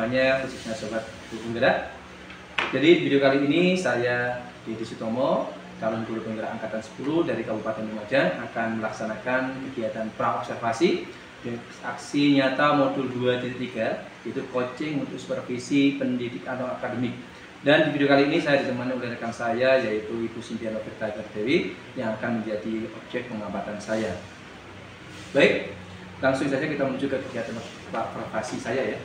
semuanya, khususnya sobat guru penggerak. Jadi di video kali ini saya Didi Sutomo, calon guru penggerak angkatan 10 dari Kabupaten Lumajang, akan melaksanakan kegiatan pra-observasi aksi nyata modul 2.3, yaitu coaching untuk supervisi pendidikan atau akademik. Dan di video kali ini saya ditemani oleh rekan saya, yaitu Ibu Cynthia Novita Gardewi, yang akan menjadi objek pengamatan saya. Baik, langsung saja kita menuju ke kegiatan observasi saya ya.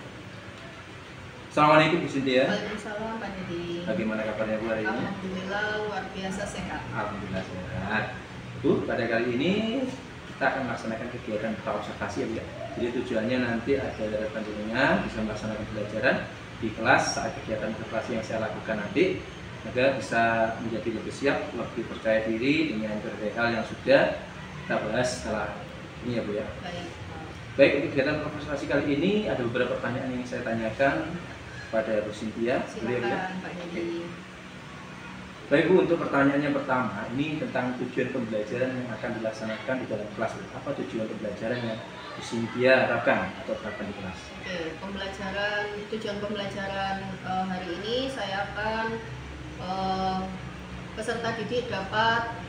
Assalamualaikum Bu Cynthia. Waalaikumsalam Pak Didi. Bagaimana kabarnya Bu hari ini? Alhamdulillah luar biasa sehat. Alhamdulillah sehat. Bu, pada kali ini kita akan melaksanakan kegiatan pra-observasi ya Bu ya. Jadi tujuannya nanti ada panjenengan bisa melaksanakan pembelajaran di kelas saat kegiatan observasi yang saya lakukan nanti, agar bisa menjadi lebih siap, lebih percaya diri dengan berbagai hal yang sudah kita bahas setelah ini ya Bu ya. Baik, untuk kegiatan observasi kali ini ada beberapa pertanyaan yang saya tanyakan pada Bu Cynthia. Silakan Pak Didi. Baik Bu, untuk pertanyaan yang pertama ini tentang tujuan pembelajaran yang akan dilaksanakan di dalam kelas. Apa tujuan pembelajaran yang Bu Cynthia harapkan atau terapkan di kelas? Oke, tujuan pembelajaran hari ini saya akan peserta didik dapat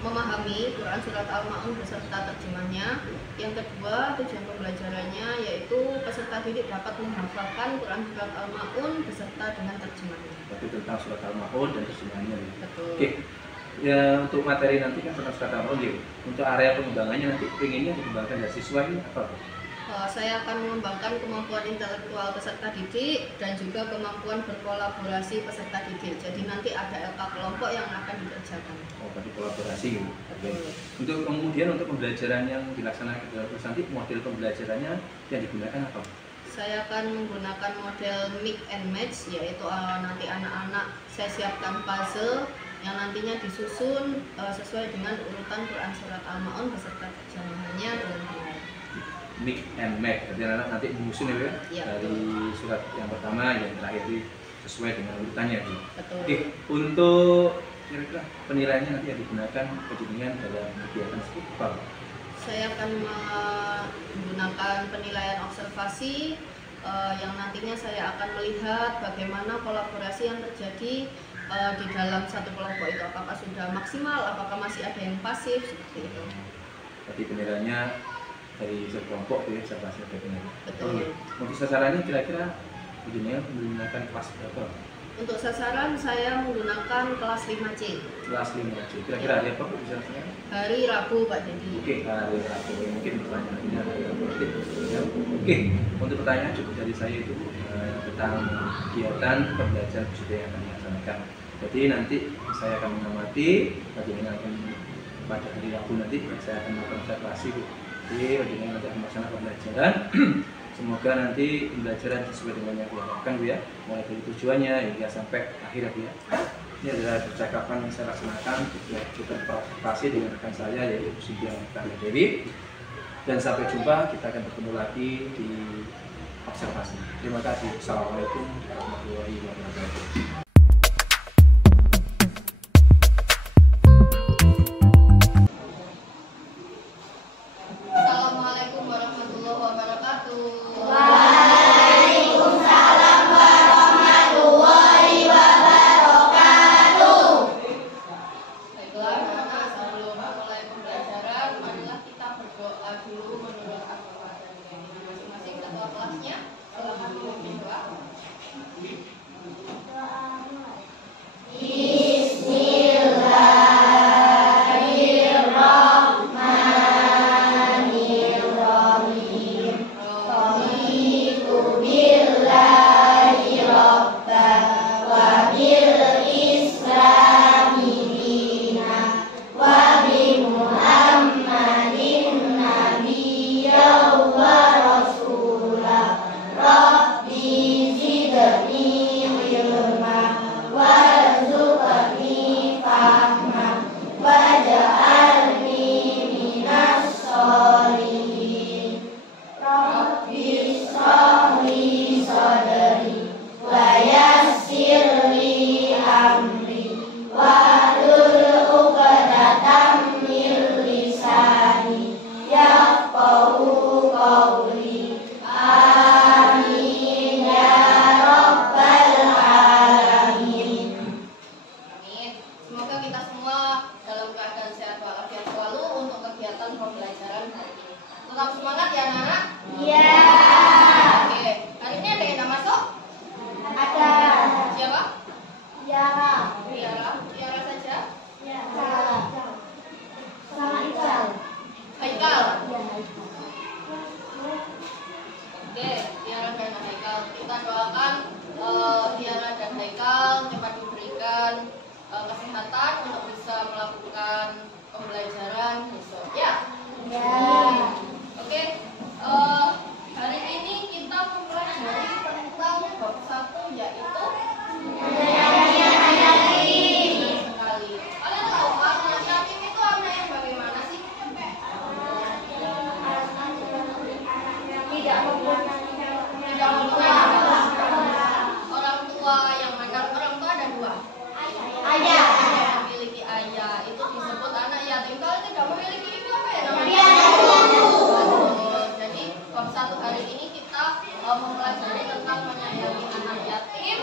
memahami Quran Surat Al-Ma'un beserta terjemahnya. Yang kedua, tujuan pembelajarannya yaitu peserta didik dapat menghafalkan Quran Surat Al-Ma'un beserta dengan terjemahnya. Tapi tentang Surat Al-Ma'un dan terjemahnya. Betul. Oke. Ya, untuk materi nanti kan tentang Surat Al-Ma'un ya. Untuk area pengembangannya nanti pengennya dikembangkan dari siswa ini apa? Saya akan mengembangkan kemampuan intelektual peserta didik dan juga kemampuan berkolaborasi peserta didik. Jadi nanti ada LK kelompok yang akan dikerjakan. Oh, berarti kolaborasi gitu. Untuk kemudian untuk pembelajaran yang dilaksanakan terus nanti model pembelajarannya yang digunakan apa? Saya akan menggunakan model mix and match, yaitu nanti anak-anak saya siapkan puzzle yang nantinya disusun sesuai dengan urutan Quran Surat Al-Ma'un beserta terjemahannya dengan benar. Mix and match, jadi anak nanti menyusun ya, ya dari betul. surat yang pertama yang terakhir itu sesuai dengan urutannya. Betul. Oke, untuk kira-kira penilaiannya nanti yang digunakan pendidikan dalam kegiatan seperti apa? Saya akan menggunakan penilaian observasi yang nantinya saya akan melihat bagaimana kolaborasi yang terjadi di dalam satu kelompok itu, apakah sudah maksimal, apakah masih ada yang pasif, seperti itu. Berarti penilaiannya dari sekelompok ya, observasi benar. Betul. Untuk sasarannya kira-kira ujungnya menggunakan kelas berapa? Untuk sasaran saya menggunakan kelas 5C. Kelas 5C. Kira-kira hari apa Bu bisa saya? Hari Rabu Pak Didi. Oke, hari Rabu. Mungkin pertanyaannya hari Rabu. Ya. Oke, untuk pertanyaan cukup dari saya itu tentang kegiatan pembelajaran budaya yang akan dilaksanakan. Jadi nanti saya akan mengamati bagaimana pada hari Rabu nanti saya akan melakukan observasi Bu. Jadi bagaimana nanti akan melaksanakan pembelajaran. Semoga nanti pembelajaran sesuai dengan yang diharapkan Bu ya, mulai dari tujuannya hingga sampai akhir ya Bu ya. Ini adalah percakapan yang saya laksanakan kita observasi dengan rekan saya yaitu Bu Cynthia Novita Gardewi. Dan sampai jumpa, kita akan bertemu lagi di observasi. Terima kasih. Assalamualaikum warahmatullahi wabarakatuh. Qawli. Amin. Tiara dan Haikal cepat diberikan kesehatan untuk bisa melakukan pembelajaran besok ya. Oke, hari ini kita mempelajari tentang bab 1 yaitu sekali. Kalian tahu makna yatim itu makna yang bagaimana sih? Tidak mempunyai orang tua yang mana? Orang tua ada 2. Ayah. Memiliki ayah itu disebut anak yatim. Kalau tidak memiliki ibu apa ya namanya? Jadi bab 1 hari ini kita mempelajari tentang menyayangi anak yatim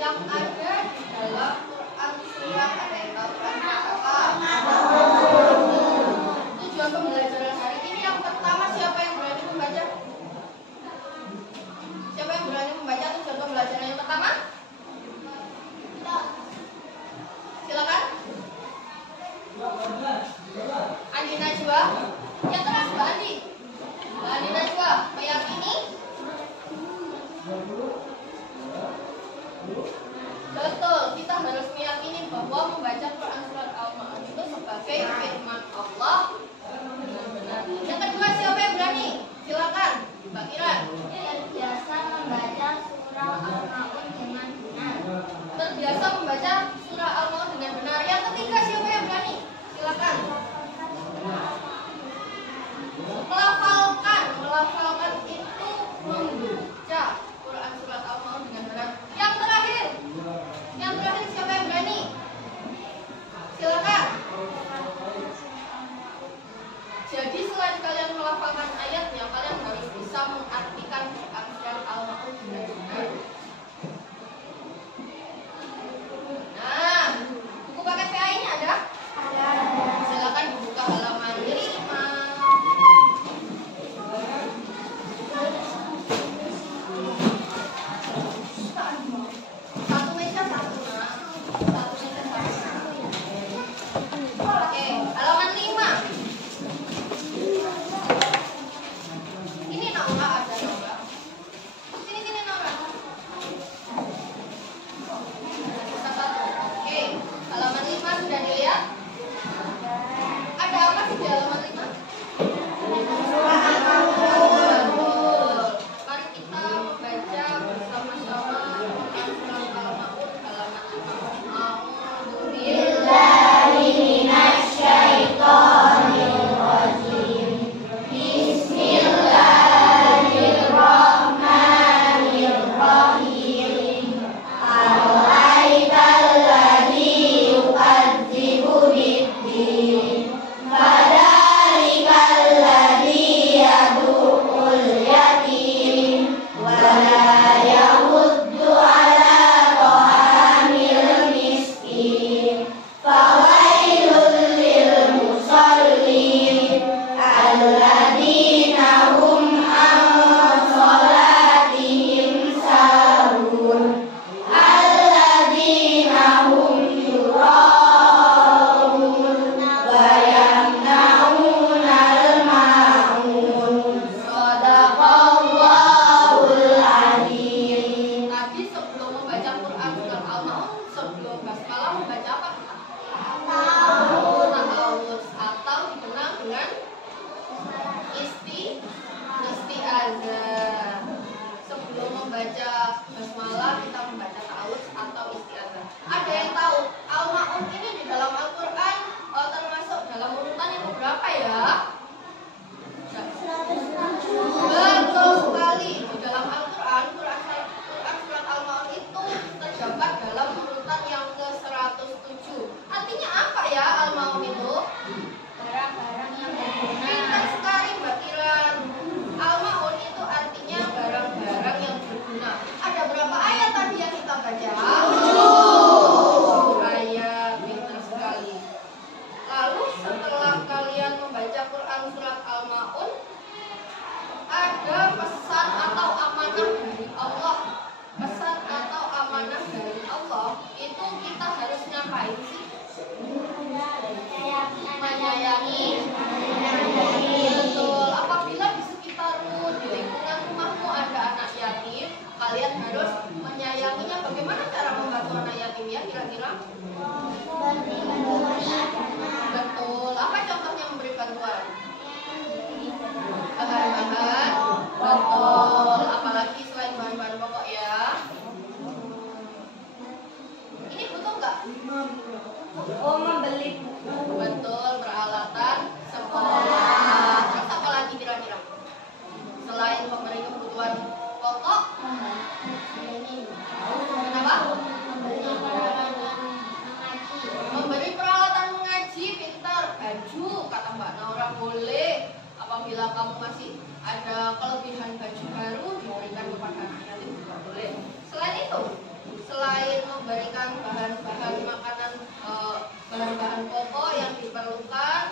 yang ada di dalam Quran surah Al-Baqarah apa? Tujuan pembelajaran hari ini yang pertama, siapa yang berani membaca? Siapa yang berani membaca tujuan pembelajaran yang pertama? Silakan. Andi Najwa. Yang keras Mbak Andi. Mbak Andi Najwa meyakini betul, kita harus meyakini bahwa membaca Quran surat Al-Ma'un itu sebagai firman Allah benar-benar. Yang kedua, siapa yang berani? Silakan, Mbak Kiran. Terbiasa membaca surah Al-Ma'un dengan benar. Terbiasa membaca surah Al-Ma'un dengan benar. Yang ketiga, siapa yang berani? Silakan. Melafalkan itu membaca Quran surat Al-Ma'un dengan benar. Yang terakhir siapa yang berani? Silakan. Jadi selain kalian melafalkan ayatnya, kalian harus bisa mengartikan Quran surat Al-Ma'un dengan benar. Nah, buku paket PA ini ada? Silakan dibuka halaman 5. Satu meja satu, nak. Satu meja satu. Oke, halaman 5. Ini Naura ada Naura. Sini Naura. Satu. Oke, halaman 5 sudah dilihat? Ada apa sih di halaman 5? Betul. Mari kita membaca bersama-sama Quran surat Al-Ma'un halaman 5. A'udzu billahi minasyaitonir rajim. Bismillahirrahmanirrahim. Ara'aital ladzi yukadzibu bid-din. Fadzalikal ladzi yad'ul yatim wa la yahuddu 'ala ta'amil miskin. Fawailul lil musallin alladzina hum an shalatihim sahun alladzina hum yura'un wa yamna'unal ma'un. Shadaqallahul adzim. Tadi sebelum membaca Quran surat Al-Ma'un, sebelum basmalah membaca apa? Ta'awudz atau dikenal dengan isti'adzah. Sebelum membaca basmalah kita membaca ta'awudz atau isti'adzah. Ada yang tahu Al-Ma'un ini di dalam Al-Quran termasuk dalam urutan yang berapa ya? Betul sekali. Di dalam Al-Quran, Quran surat Al-Ma'un itu terdapat dalam urutan yang ke-107. Memberi bantuan agama. Betul. Apa contohnya memberi bantuan? Bahan-bahan. Betul. Apalagi selain bahan-bahan pokok ya. Ini butuh nggak? Oh, membeli Betul. Peralatan sekolah. Terus apa lagi kira-kira? Selain memberi kebutuhan pokok, kenapa? Memberi peralatan mengaji, pintar, baju, kata Mbak Naura boleh. Apabila kamu masih ada kelebihan baju baru diberikan kepada anak yatim juga boleh. Selain itu, selain memberikan bahan-bahan makanan, bahan-bahan pokok yang diperlukan,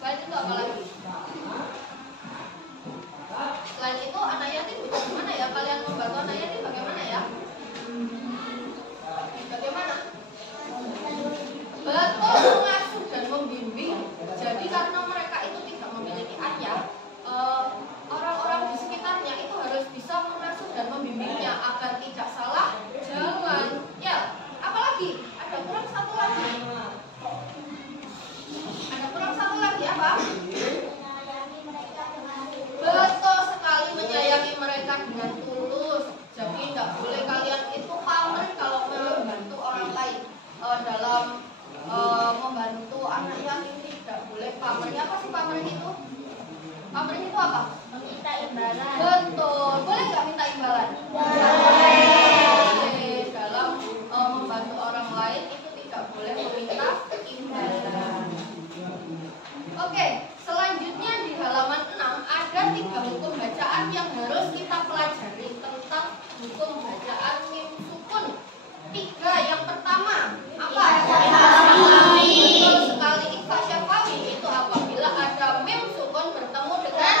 selain itu apa lagi? Selain itu anak yatim bagaimana ya? Kalian membantu anak yatim bagaimana ya? Bagaimana? Betul, mengasuh dan membimbing. Jadi karena mereka itu tidak memiliki ayah, orang-orang di sekitarnya itu harus bisa mengasuh dan membimbingnya agar tidak salah jalan. Ya, apalagi ada kurang satu lagi. Ada kurang satu lagi apa? Betul sekali, menyayangi mereka dengan tulus. Jadi tidak boleh kalian itu pamer kalau membantu orang lain dalam membantu anak yatim, tidak boleh pamernya. Apa sih pamer itu? Pamer itu apa? meminta imbalan. Betul. Boleh nggak minta imbalan? Boleh. Dalam membantu orang lain itu tidak boleh meminta imbalan. Oke, selanjutnya di halaman 6 ada 3 hukum bacaan yang harus kita pelajari tentang hukum bacaan mim sukun. 3. Yang pertama, apa? Betul sekali, ikhfa syafawi itu apabila ada mim sukun bertemu dengan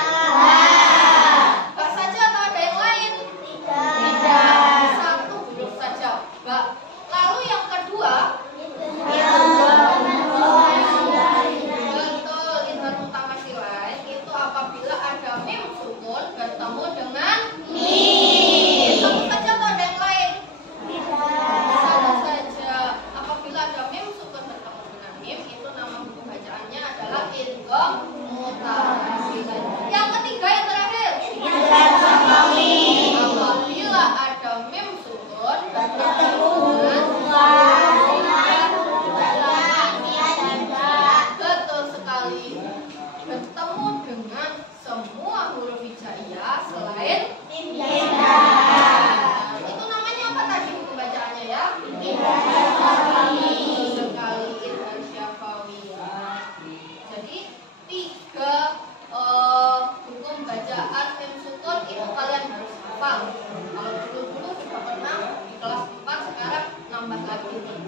ba saja atau ada yang lain? Tidak. Satu huruf saja, ba. Lalu yang kedua, betul, izhar mutamatsilain itu apabila ada mim sukun bertemu dengan mim. Satu saja atau ada yang lain? Satu saja. Apabila ada mim sukun bertemu dengan mim, itu nama hukum bacaannya adalah idgham mutamatsilain. Yang ketiga, yang terakhir, apabila ada mim sukun bertemu dengan betul sekali, bertemu dengan semua huruf hijaiyah selain itu namanya apa tadi hukum bacaannya ya? Betul sekali, izhar syafawi. Jadi 3 hukum bacaan mim sukun itu kalian harus hafal. Kalau dulu sudah pernah di kelas 4, sekarang nambah lagi nih.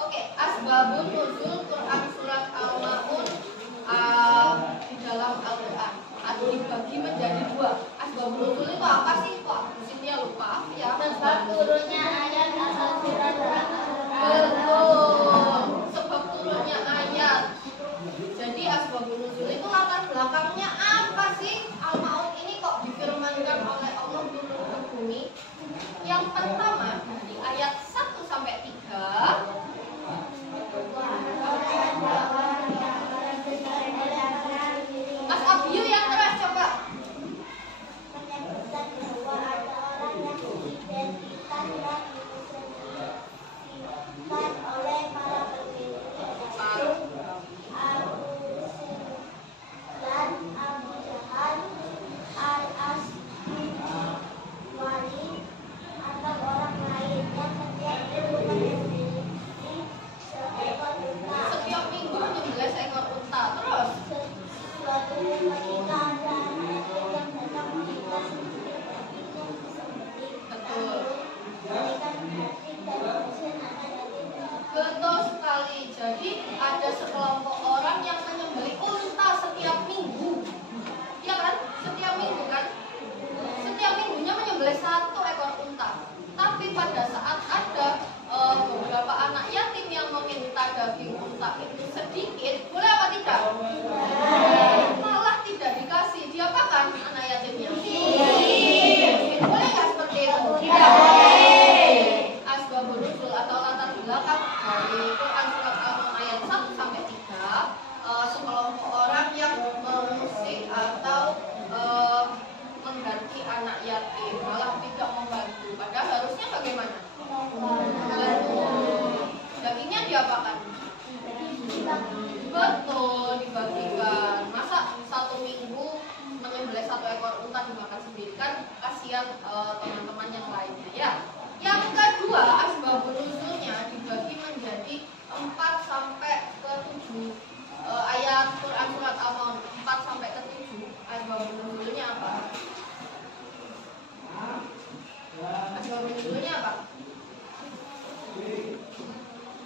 Oke, asbabun nuzul Quran surat Al-Maun di dalam Al-Quran atau dibagi menjadi 2. Asbabun nuzul itu apa sih? Kok musimnya lupa ya? Sebab turunnya ayat asal surat Al-Quran. Betul, sebab turunnya ayat. Jadi asbabun nuzul itu latar belakangnya apa sih? Al-Maun ini kok difirmankan oleh Allah turun ke bumi? Yang pertama dari ayat 1 sampai 3. Mas Abiyu yang keras coba. Menyebutkan bahwa ada orang yang diidentikan dan disebutkan oleh para peneliti Abu Sufyan, Abu Jahal, Padahal harusnya bagaimana? Betul. Dagingnya diapakan? Betul, dibagikan. Masa 1 minggu menyembelih 1 ekor unta dimakan sendiri, kan kasihan teman-teman yang lainnya ya. Yang kedua, asbabun nuzulnya dibagi menjadi 4 sampai ke 7 ayat Quran surat Al-Maun 4 sampai ke 7. Asbabun nuzulnya apa? Asbabun nuzulnya apa?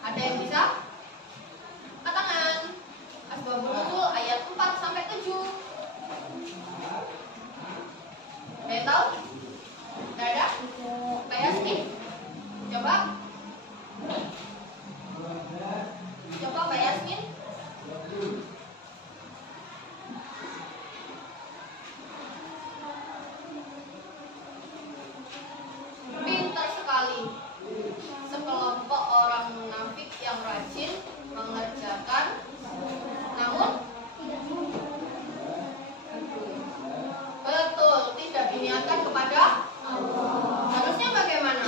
Ada yang bisa? Angkat tangan. Asbabun nuzul ayat 4 sampai 7. Ada yang tahu? Tidak ada? Pak Yasmin? Coba. Coba Pak Yasmin. Pintar sekali. Sekelompok orang munafik yang rajin mengerjakan, namun betul tidak diniatkan kepada Allah. Harusnya bagaimana?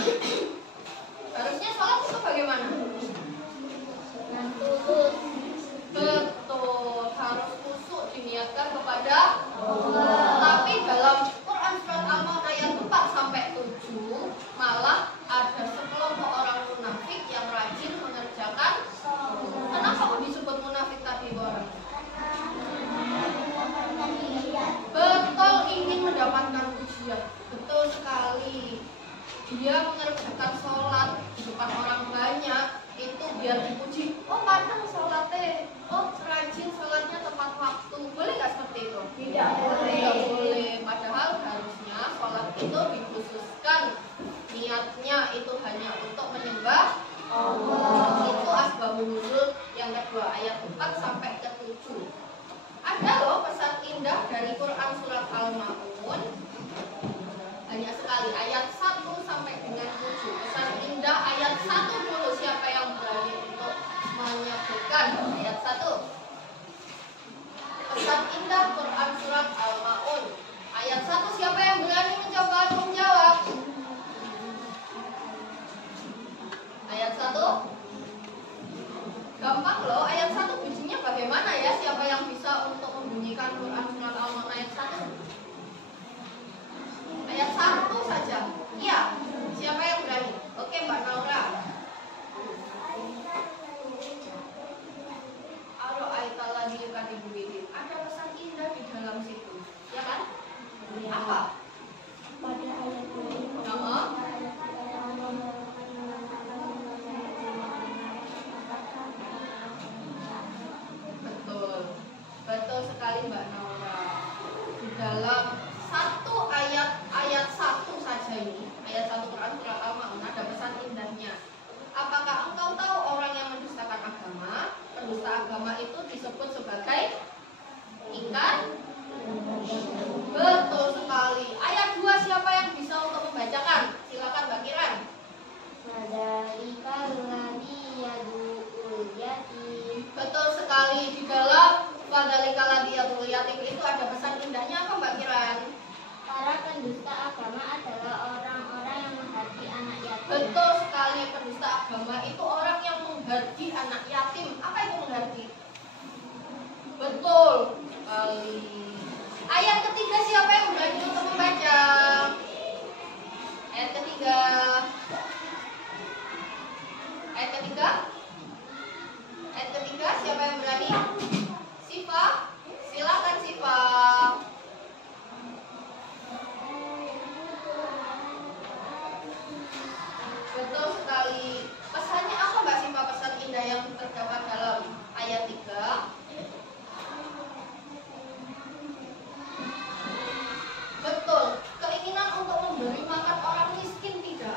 Harusnya sholat itu bagaimana? Betul, harus khusyuk diniatkan kepada Allah. Tapi dalam Quran surat Al-Maun ayat 4 sampai 7 malah ada sekelompok orang munafik yang rajin mengerjakan. Kenapa kok disebut munafik tadi orang? Betul, ingin mendapatkan pujian. Betul sekali. Dia mengerjakan sholat di depan orang banyak itu biar dipuji. Oh, pandang sholatnya. Oh, rajin sholatnya tepat waktu. Boleh nggak seperti itu? Tidak boleh. Tidak boleh. Padahal harusnya sholat itu dikhususkan. Niatnya itu hanya untuk menyembah Allah. Itu asbabun nuzul yang kedua ayat 4 sampai ke 7. Ada loh pesan indah dari Quran surat Al-Maun. Banyak sekali ayat 1 sampai dengan 7. Pesan indah ayat 1 dulu, siapa yang berani untuk menyebutkan ayat 1? Pesan indah Quran surat Al-Maun ayat 1, siapa yang berani mencoba untuk menjawab? Ayat 1 gampang loh, ayat 1 bunyinya bagaimana ya? Siapa yang bisa untuk membunyikan Quran surat Al-Maun ayat 1? Ayat 1 saja. Iya, siapa yang berani? Oke, Mbak Naura. Aro aitala dikadibidin. Ada pesan indah di dalam situ, ya kan? Apa? Pada ayat Betul. Betul sekali Mbak Naura. Di dalam satu ayat 1 saja ini, ayat 1 Quran surat Al-Maun ada pesan indahnya. Apakah engkau tahu orang yang mendustakan agama? Pendusta agama itu disebut sebagai ikan. Betul sekali. Ayat 2 siapa yang bisa untuk membacakan? Silakan Mbak Kiran. Betul sekali. Di dalam Fadzalikal ladzi yatim itu ada pesan indahnya apa Mbak Kiran? para pendusta agama adalah orang-orang yang menghardi anak yatim. Betul sekali, pendusta agama itu orang yang menghardi anak yatim. Apa itu menghardi? Betul sekali. Ayat ketiga siapa yang berani untuk membaca? Ayat ketiga. Ayat ketiga? Ayat ketiga siapa yang berani? Siva, silakan Siva. Betul sekali. Pesannya apa Mbak Siva, pesan indah yang terdapat dalam ayat 3? Betul, keinginan untuk memberi makan orang miskin tidak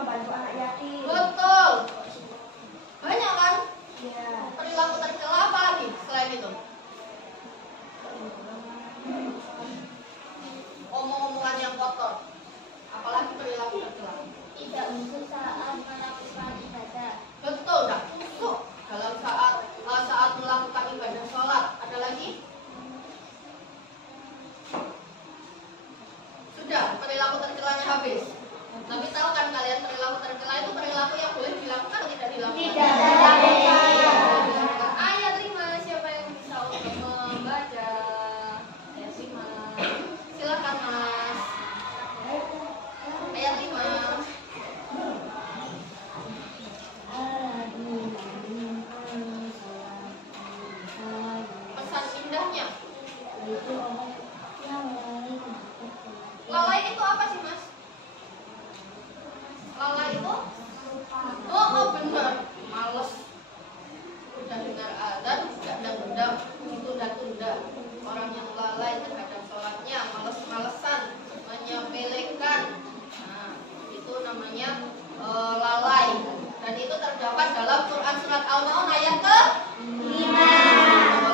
membantu anak yatim. Betul. Banyak kan? Iya. Perilaku tercela apa lagi selain itu? Omong-omongan yang kotor. Apalagi perilaku tercela. Tidak untuk saat melakukan ibadah. Betul, dah kusuk dalam saat melakukan ibadah sholat. Ada lagi? Sudah, perilaku tercelanya habis. Tapi tahu kan kalian perilaku tercela itu perilaku yang boleh dilakukan atau tidak dilakukan? Tidak dilakukan. Ayat 5, siapa yang bisa untuk membaca? Ayat 5. Silakan Mas. Ayat 5. Pesan indahnya. Lalai itu apa sih Mas? Lalai itu? Oh benar, males. Udah dengar azan, tunda-tunda, tunda-tunda. Orang yang lalai terhadap sholatnya, males-malesan, menyepelekan. Nah, itu namanya lalai. Dan itu terdapat dalam Quran surat Al-Maun ayat ke-5.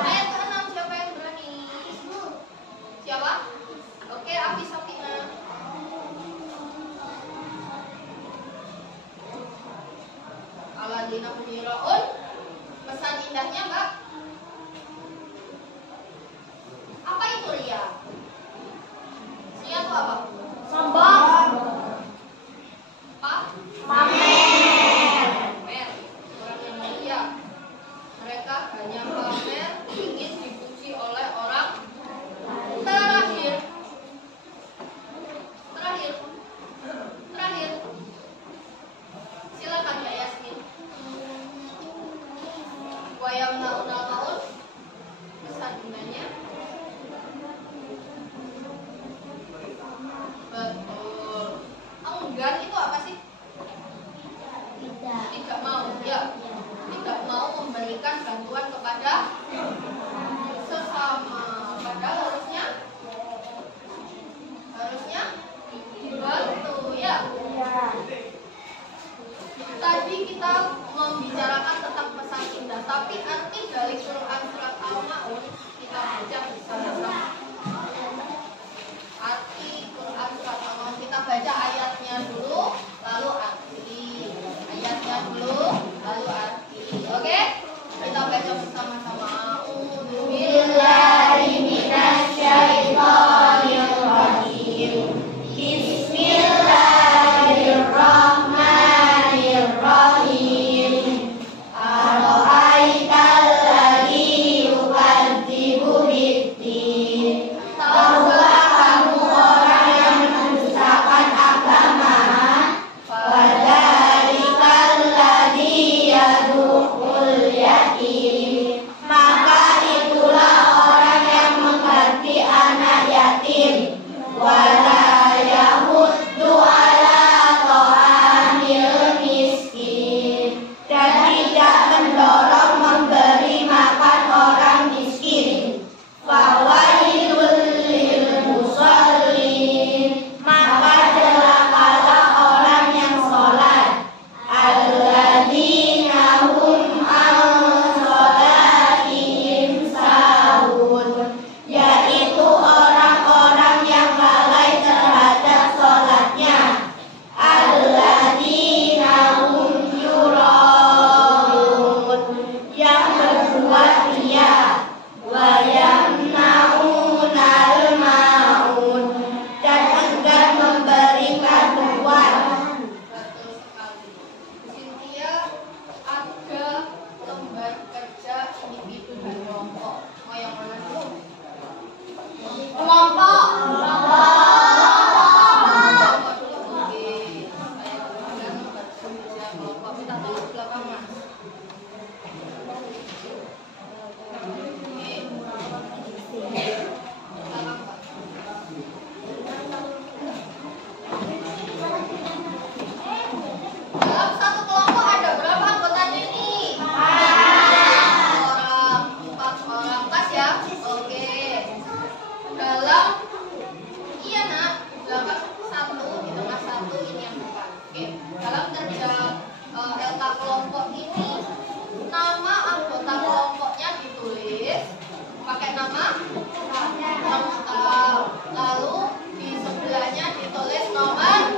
Ayat ke-6 siapa yang berani? Siapa? Oke, Afi Safina. Aladina Muniraun. Pesan indahnya, Mbak. Apa itu ria? Ria itu apa? Sombong. Apa? Pamer. Pamer. Orang yang ria. Mereka hanya pamer, ingin dipuji oleh orang. Terakhir. Silakan Mbak Yasmin. kelompok ini nama anggota kelompoknya ditulis pakai nama lengkap, lalu di sebelahnya ditulis nomor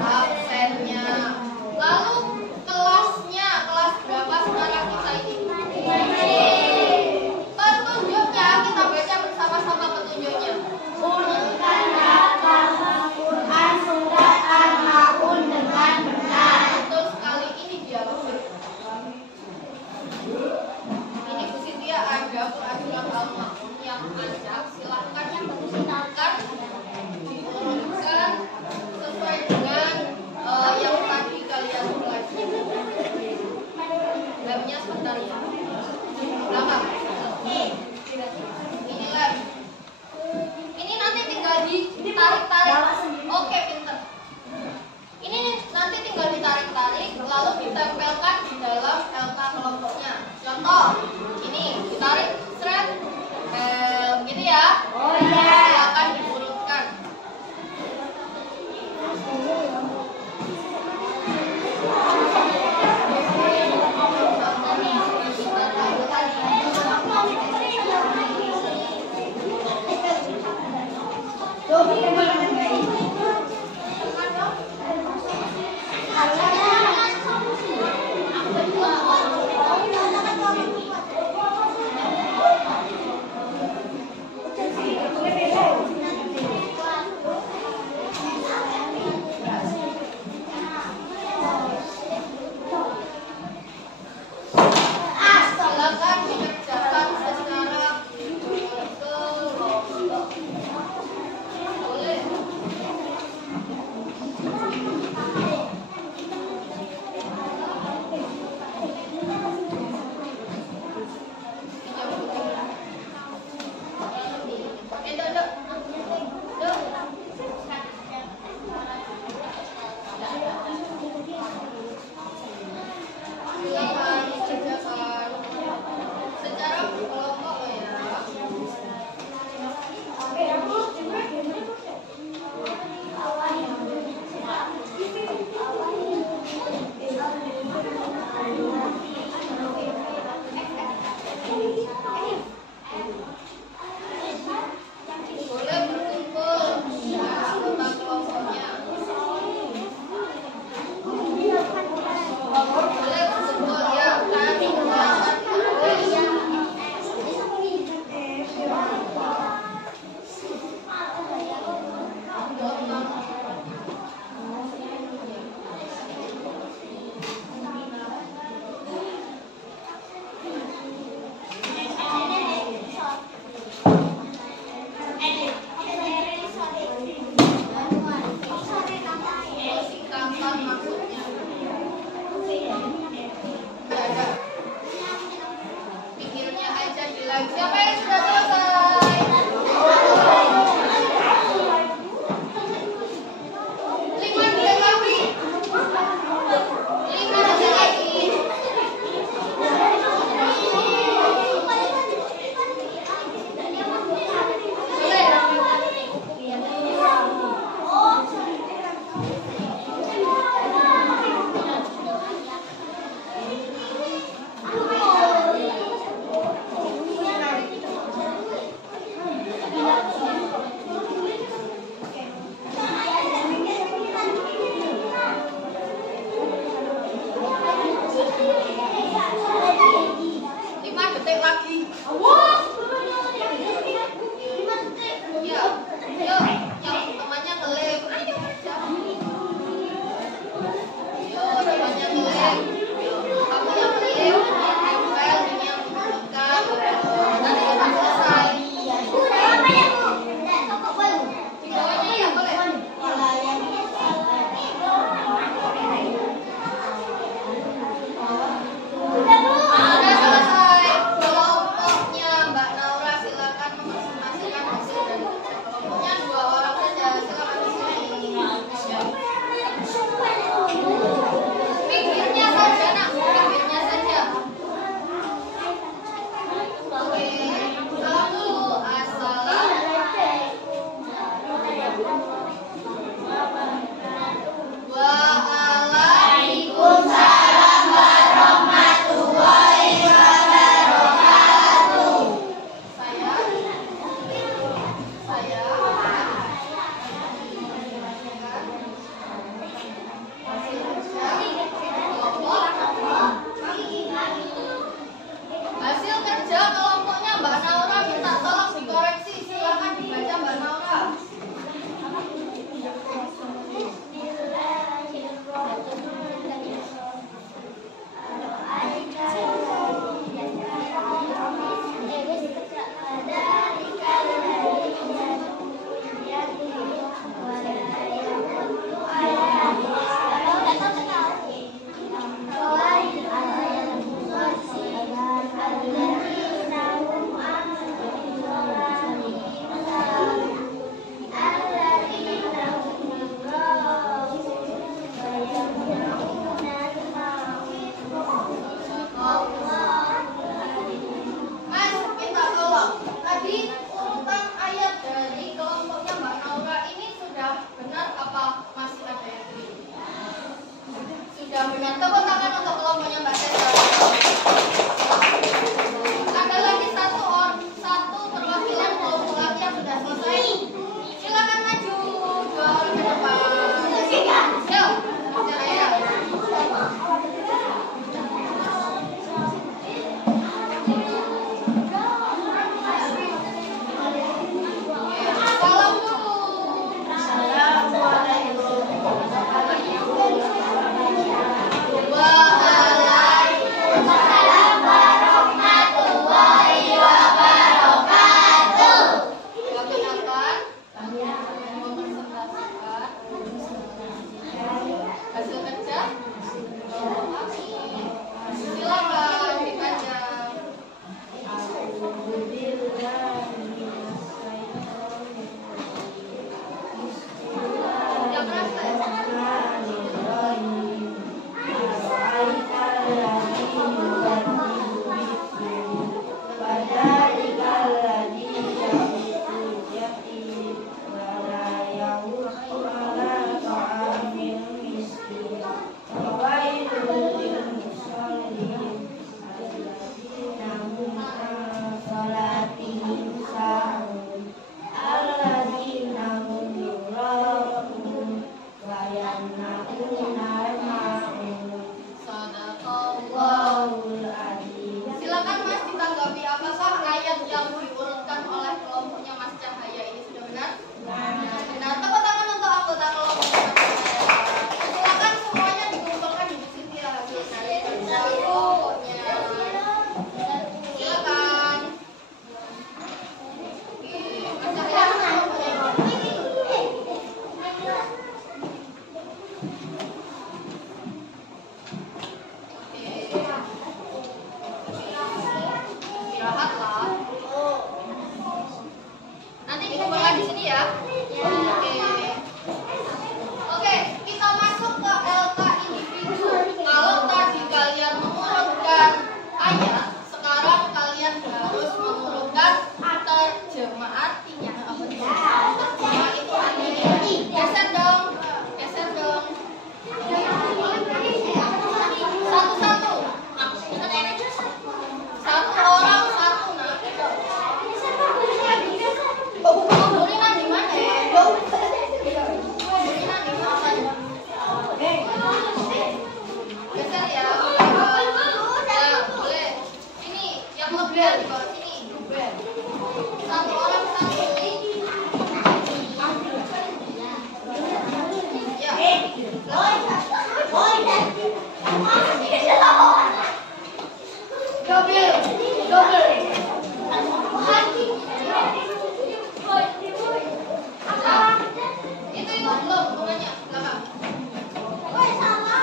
absennya, lalu kelasnya, kelas berapa sekarang kita ini? Petunjuknya kita baca bersama-sama petunjuknya. Urutkan hafal Quran surat Al-Maun dengan benar. Betul sekali, ini dia maksud. Ini Bu Sintia ada Quran surat Al-Maun yang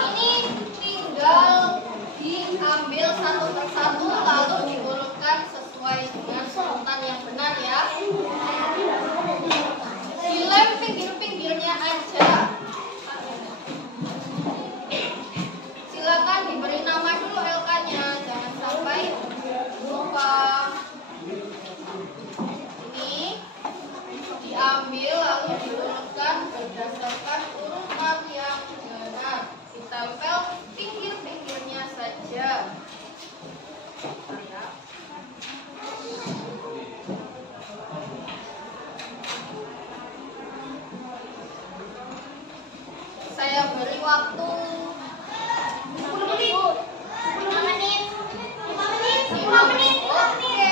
Ini tinggal diambil satu persatu lalu diurutkan sesuai dengan urutan yang benar ya. Dilem pinggir-pinggirnya aja. Silakan diberi nama dulu LK-nya, jangan sampai lupa. Ini diambil lalu diurutkan berdasarkan urutan yang benar. Ditempel pinggir-pinggirnya saja. Saya beri waktu 10 menit. 5 menit. 5 menit. Oke.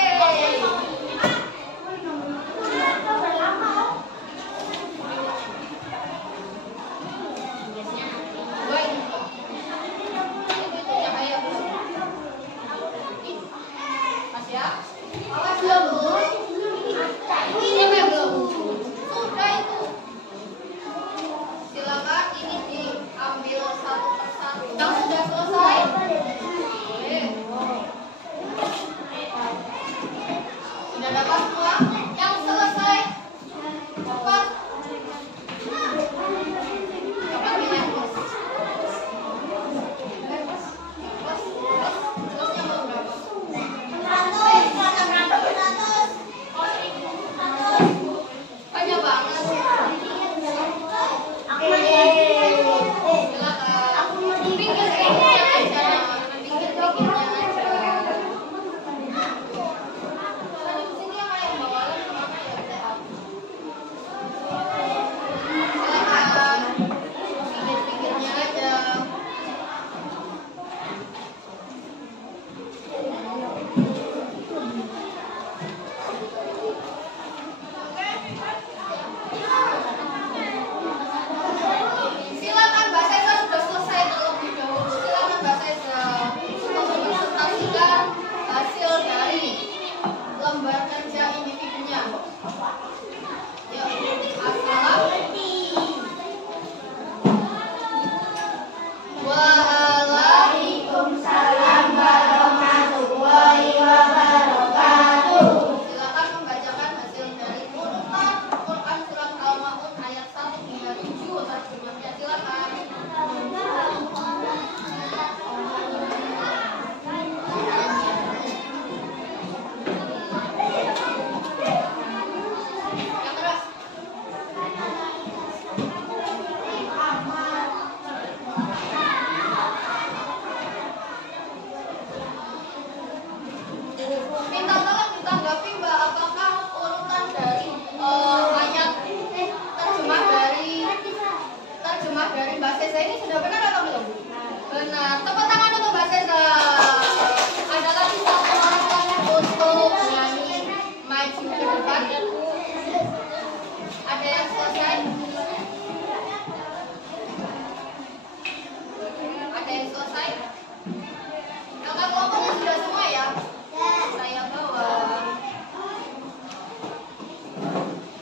Silakan ini diambil satu persatu. Yang sudah selesai? Sudah dapat semua? Yang selesai? Cepat. Cepat pilih yang plus. Plusnya mau berapa? 100. Banyak banget. Silakan Mbak Seza sudah selesai terlebih dahulu. Silakan Mbak Seza untuk mempresentasikan hasil dari lembar kerja individunya. Yuk, Waalaikumsalam warahmatullahi wabarakatuh. Silakan membacakan hasil dari urutan Quran surat Al-Maun ayat 1 hingga 7 terjemahnya. Silakan. Yang keras. Minta tolong ditanggapi Mbak, apakah urutan dari ayat terjemah dari Mbak Seza ini sudah benar atau belum? Benar. Tepuk tangan untuk Mbak Seza. Ada lagi satu orang untuk nyanyi maju ke depan. Ada yang selesai? Ada yang selesai? Angkat kelompoknya sudah semua ya? Saya bawa.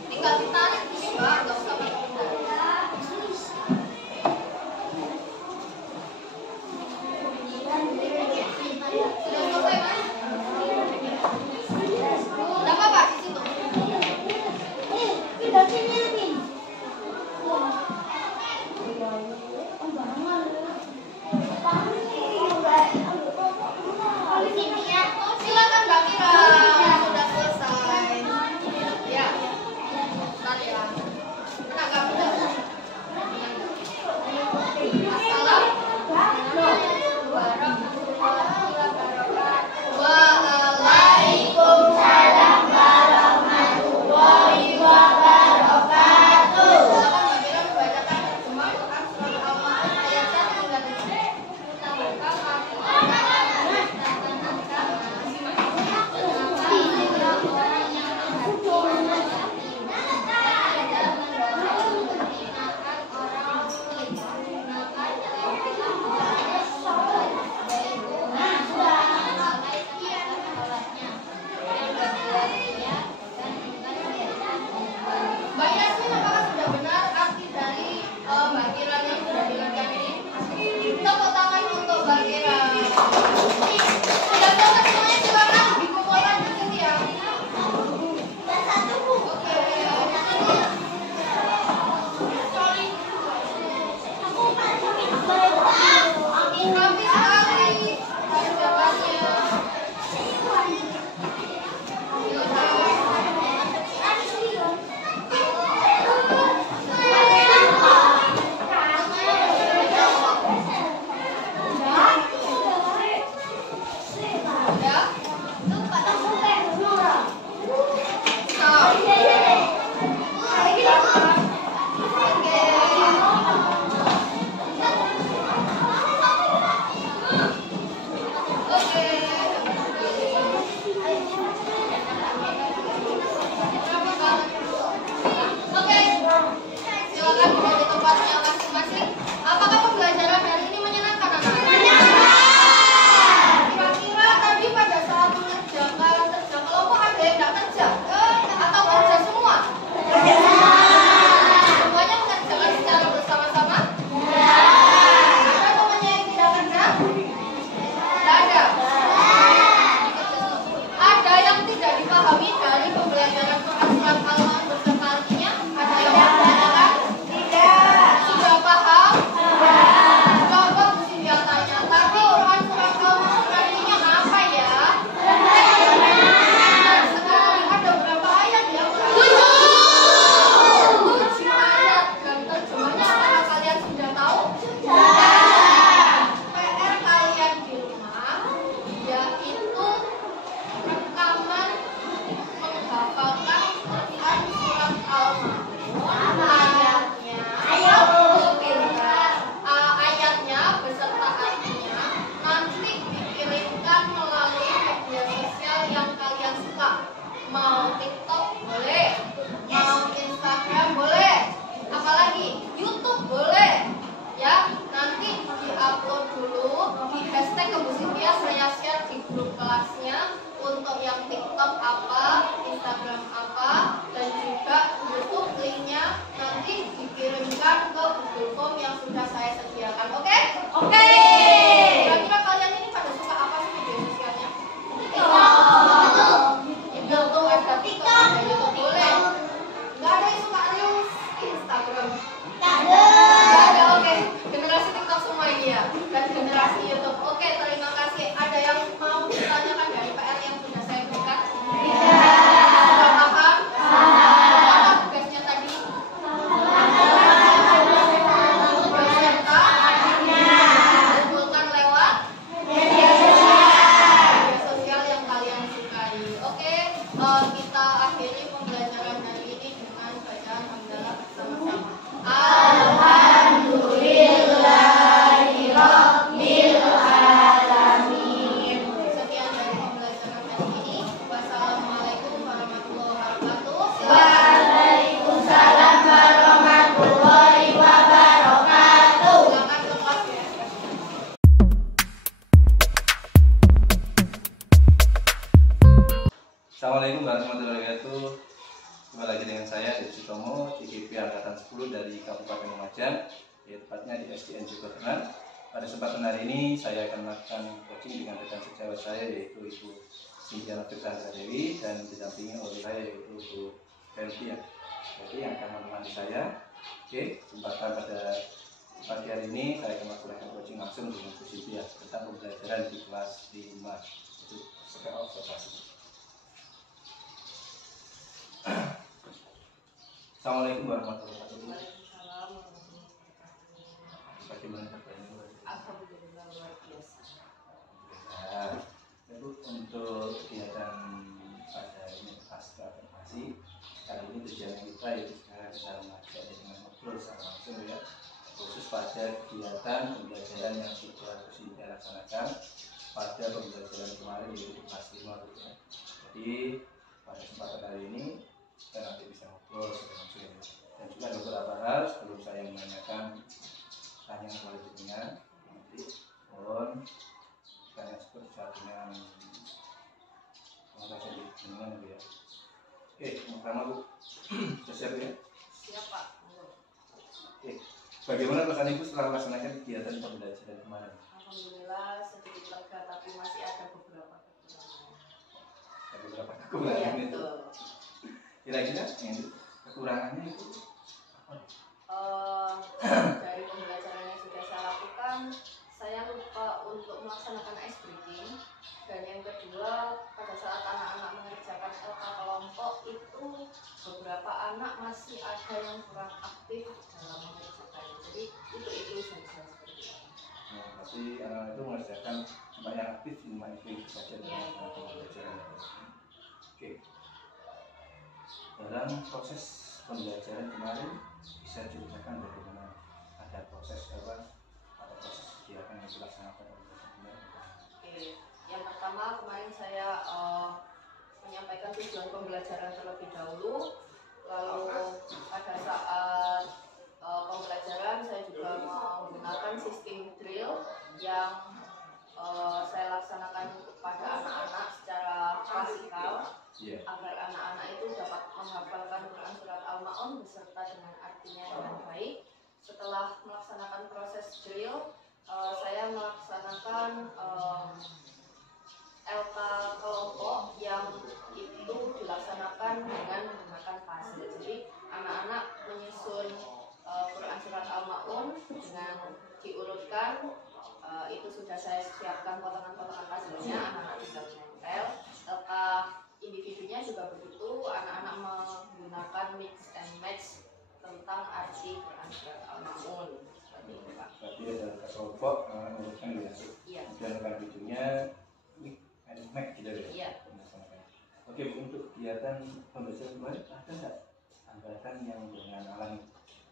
Tinggal ditarik ini Mbak, nggak usah pakai benda. Sudah selesai Mas? Udah apa Pak di situ? mengajar, ya tepatnya di SDN Jogotengan. Pada kesempatan hari ini saya akan melakukan coaching dengan rekan sejawat saya yaitu Ibu Sintiana Fitrandra Dewi dan didampingi oleh saya yaitu Ibu Felvia. Jadi yang akan menemani saya. Oke, kesempatan pada pagi hari ini saya akan melakukan coaching langsung dengan Bu Sintia tentang pembelajaran di kelas 5 itu secara observasi. Assalamualaikum warahmatullahi wabarakatuh. Waalaikumsalam warahmatullahi wabarakatuh. Bagaimana kabarnya? Alhamdulillah luar biasa. Nah, itu untuk kegiatan pada ini pasca afirmasi kali ini tujuan kita yaitu sekarang kita mengajak dengan ngobrol secara langsung ya, khusus pada kegiatan pembelajaran yang sudah kita laksanakan pada pembelajaran kemarin yaitu kelas 5 gitu ya. Jadi pada kesempatan hari ini kita nanti bisa ngobrol secara langsung ya. Dan juga ada beberapa hal sebelum saya menanyakan tanya selanjutnya nanti mohon tanya seperti dengan mengatakan dengan ya. Oke, yang pertama Bu, sudah siap ya? Siap Pak. Oke, bagaimana pesan Ibu setelah melaksanakan kegiatan pembelajaran kemarin? Alhamdulillah sedikit lega tapi masih ada beberapa kekurangan. Ada beberapa kekurangan Iya, itu. betul. Kira-kira yang kekurangannya itu apa? Dari pembelajaran yang sudah saya lakukan, saya lupa untuk melaksanakan ice breaking. Dan yang kedua, pada saat anak-anak mengerjakan LK kelompok itu beberapa anak masih ada yang kurang aktif dalam mengerjakannya. Jadi itu saja seperti itu. Nah, pasti anak itu mengerjakan cuma yang aktif cuma itu saja dalam pembelajaran. Oke. Dalam proses pembelajaran kemarin bisa diceritakan bagaimana ada proses apa atau proses kegiatan yang dilaksanakan oleh kemarin. Oke, yang pertama kemarin saya menyampaikan tujuan pembelajaran terlebih dahulu. Lalu pada saat pembelajaran saya juga menggunakan sistem drill yang saya laksanakan kepada anak-anak secara klasikal agar anak-anak itu dapat menghafalkan Quran surat Al-Ma'un beserta dengan artinya dengan baik. Setelah melaksanakan proses drill, saya melaksanakan LK kelompok yang itu dilaksanakan dengan menggunakan puzzle. Jadi anak-anak menyusun Quran surat Al-Ma'un dengan diurutkan, itu sudah saya siapkan potongan-potongan puzzle-nya, anak-anak tinggal menempel. LK individunya juga begitu, anak-anak menggunakan mix and match tentang arti Quran surat Al-Ma'un. Seperti itu Pak. Berarti ada kelompok menurutkan ya. Iya. Dan rekan videonya mix and match gitu ya. Iya. Oke, untuk kegiatan pembelajaran kemarin ada nggak hambatan yang dengan alami?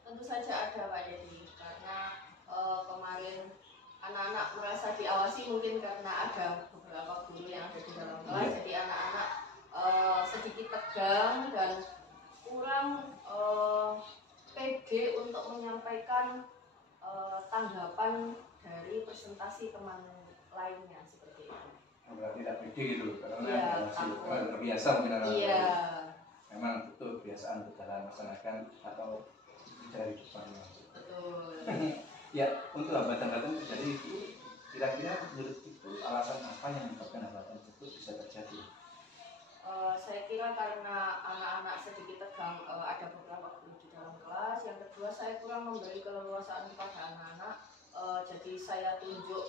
Tentu saja ada Pak Dedi, karena kemarin anak-anak merasa diawasi mungkin karena ada beberapa guru yang ada di dalam kelas, jadi anak-anak sedikit tegang dan kurang pede untuk menyampaikan tanggapan dari presentasi teman lainnya seperti itu. Berarti tidak pede gitu karena Iya, masih terbiasa mungkin anak-anak. Iya. Memang betul kebiasaan untuk dalam melaksanakan atau dari depan. Betul. Ya, untuk hambatan-hambatan terjadi itu kira-kira menurut itu alasan apa yang menyebabkan hambatan tersebut bisa terjadi? Saya kira karena anak-anak sedikit tegang, ada beberapa guru di dalam kelas. Yang kedua, saya kurang memberi keleluasaan kepada anak-anak. Jadi saya tunjuk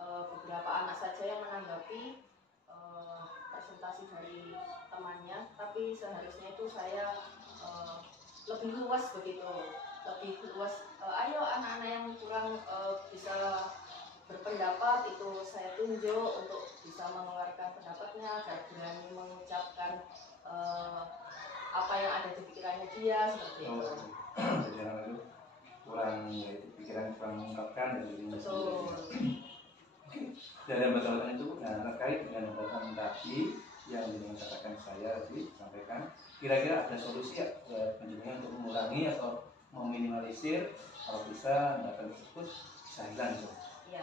beberapa anak saja yang menanggapi presentasi dari temannya, tapi seharusnya itu saya lebih luas begitu, lebih luas. Ayo anak-anak yang kurang bisa berpendapat itu saya tunjuk untuk bisa mengeluarkan pendapatnya agar berani mengucapkan apa yang ada di pikirannya dia seperti itu. Jadi anak itu kurang yaitu pikiran kurang mengungkapkan dan dirinya sendiri. Dari hambatan itu terkait dengan hambatan tadi yang dikatakan saya tadi sampaikan, kira-kira ada solusi ya penjenengan untuk mengurangi atau meminimalisir kalau bisa hambatan tersebut bisa hilang gitu. Iya,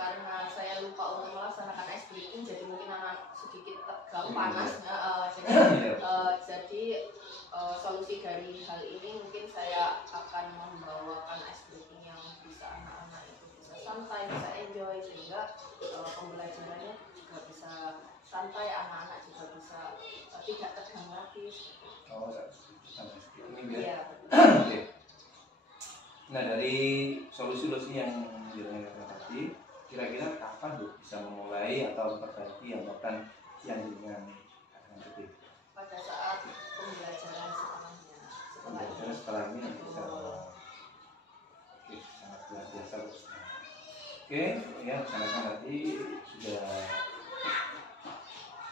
karena saya lupa untuk melaksanakan ice breaking, jadi mungkin anak sedikit tegang panas, jadi solusi dari hal ini mungkin saya akan membawakan ice breaking yang bisa anak-anak itu bisa santai, bisa enjoy, sehingga pembelajarannya juga bisa santai, anak-anak juga bisa tidak tegang lagi. Oh, sampai ini ya. Iya. Oke. Nah, dari solusi-solusi yang diberikan tadi, kira-kira kapan Bu bisa memulai atau memperbaiki yang bahkan yang dengan gede? Pada saat pembelajaran setelahnya. Pembelajaran setelah ini bisa. Oke, sangat luar biasa Bu. Oke, ya rencanakan tadi sudah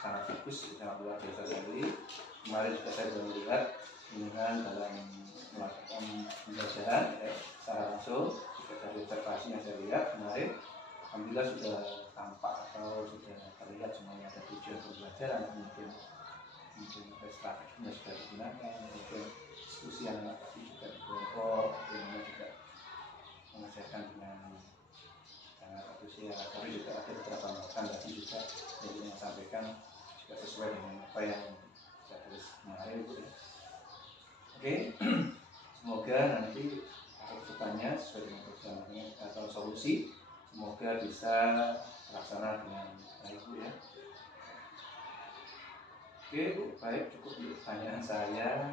sangat bagus, sangat luar biasa sekali. Kemarin juga saya sudah melihat dengan dalam melakukan pembelajaran ya, secara langsung juga dari observasi yang saya lihat kemarin, alhamdulillah sudah tampak atau sudah terlihat semuanya ada tujuan pembelajaran, mungkin strateginya sudah digunakan, mungkin diskusi anak tadi juga di kelompok, bagaimana juga mengerjakan dengan sangat antusias, tapi juga ada beberapa masukan tadi juga yang ingin sampaikan juga sesuai dengan apa yang saya tulis kemarin Bu ya. Oke, semoga nanti kedepannya sesuai dengan programnya atau solusi, semoga bisa terlaksana dengan baik Bu ya. Oke Bu, baik, cukup pertanyaan saya,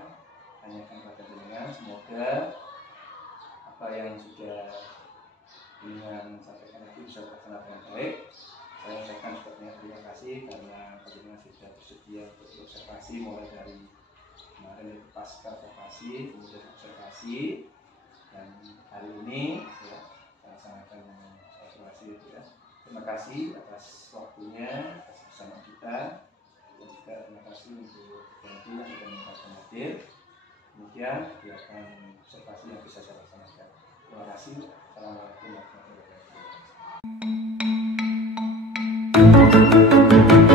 tanyakan kepada jenengan, semoga apa yang sudah dengan sampaikan tadi bisa terlaksana dengan baik. Saya ucapkan juga banyak terima kasih karena bagaimana sudah bersedia untuk observasi mulai dari kemarin itu pasca observasi, kemudian observasi, dan hari ini ya laksanakan observasi itu ya. Terima kasih atas waktunya, atas kebersamaan kita, dan juga terima kasih untuk bantu yang sudah menyampaikan hadir. Kemudian kegiatan observasi yang bisa saya laksanakan. Terima kasih. Assalamualaikum warahmatullahi wabarakatuh.